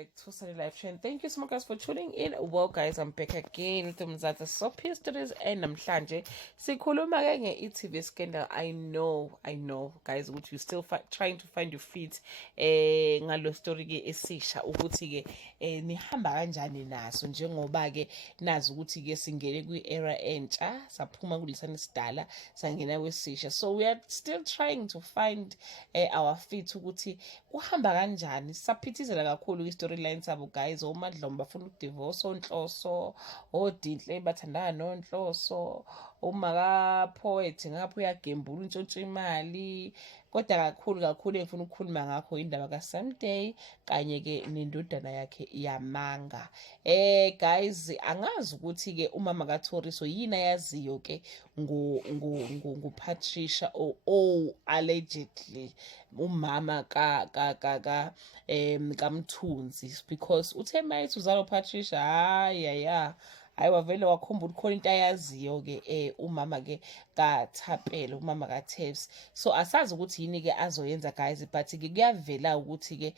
back to Sunny Life Chain. Thank you so much guys for tuning in. Well guys, I'm back again with Mzansi Soap Histories and namhlanje sikhuluma ke nge-e.tv scandal. I know guys ukuthi you still trying to find your feet ngalo story ke esisha ukuthi ke nihamba kanjani naso njengoba ke nazi ukuthi ke singene kwi-era entsha saphuma kulisana sidala sangena kwesisha, so we are still trying to find our feet ukuthi kuhamba kanjani. Saphithizela kakhulu i-storyline sabo guys. oMadlomo bafuna ukudivorce oNhloso, oDinhle bathandana noNhloso, uMakaPoet ngapho uyagembula untshontsha imali. Kodwa kakhulu engifuna ukukhuluma ngakho indaba kaSomeday kanye ke nendodana yakhe yaManga. Guys, angazi ukuthi ke umama kaThoriso yini ayaziyo ke nguPatricia allegedly umama kaMthunzi, because uthe mayethi uzalo Patricia hayi wavele wakhumbula khona into ayaziyo ke umama ke kaThapelo, umama kaThebs. So asazi ukuthi yini ke azoyenza guys, but ke kuyavela ukuthi ke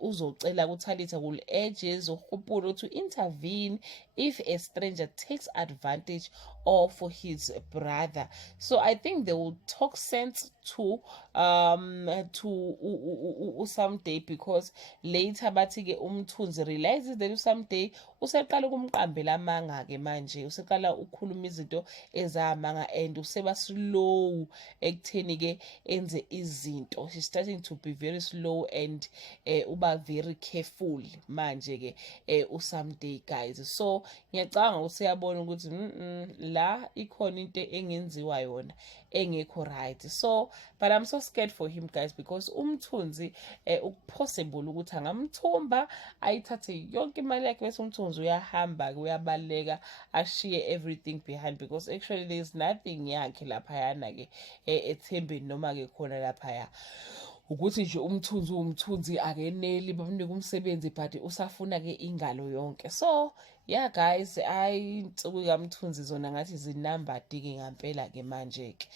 uzocela kuThalitha kul edges ukhupula to intervene if a stranger takes advantage of his brother. So I think they will talk sense to Someday, because later bathi ke uMthunzi realizes that Someday useqala ukumqambela amanga ke manje, useqala ukukhuluma izinto ezamanga and useba slow ekutheni ke enze izinto. She's starting to be very slow and uba very careful manje ke uSomeday guys. So ngiyacanga ukuthi uyabona ukuthi la ikhona into engenziwa yona engekho right. So but I'm so scared for him guys, because uMthunzi possible ukuthi angamthumba ayithathe yonke imali yakhe bese uMthunzi uyahamba uyabaleka ashiye everything behind, because actually there's nothing yakhe lapha yana ke ethembeni noma ke khona lapha ya ukuthi nje uMthunzi akeneli bamnika umsebenzi but usafuna ke ingalo yonke. So yeah guys, insuku kaMthunzi zona ngathi zinumber diki ngampela ke manje ke.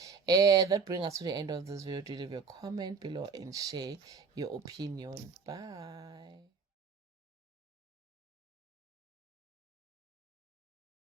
That brings us to the end of this video. Do leave your comment below and share your opinion. Bye.